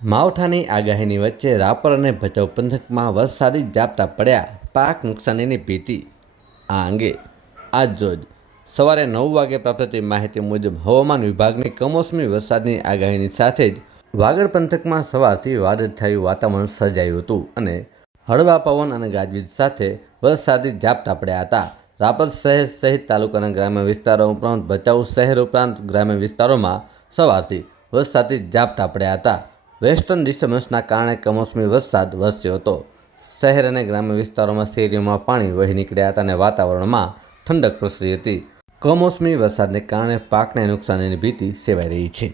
માવઠાની આગાહીની વચ્ચે રાપર અને ભચાઉ પંથકમાં વરસાદી ઝાપટા પડ્યા, પાક નુકસાનીની ભીતિ. આ અંગે આજરોજ સવારે 9 વાગે પ્રાપ્ત થતી માહિતી મુજબ હવામાન વિભાગની કમોસમી વરસાદની આગાહીની સાથે જ વાગડ પંથકમાં સવારથી વાદળછાયું વાતાવરણ સર્જાયું હતું અને હળવા પવન અને ગાજવીજ સાથે વરસાદી ઝાપટા પડ્યા હતા. રાપર શહેર સહિત તાલુકાના ગ્રામ્ય વિસ્તારો ઉપરાંત ભચાઉ શહેર ઉપરાંત ગ્રામ્ય વિસ્તારોમાં સવારથી વરસાદી ઝાપટા પડ્યા હતા. વેસ્ટર્ન ડિસ્ટર્બન્સના કારણે કમોસમી વરસાદ વરસ્યો હતો. શહેર અને ગ્રામ્ય વિસ્તારોમાં શેરીઓમાં પાણી વહી નીકળ્યા હતા અને વાતાવરણમાં ઠંડક પ્રસરી હતી. કમોસમી વરસાદને કારણે પાકને નુકસાનીની ભીતિ સેવાઈ રહી છે.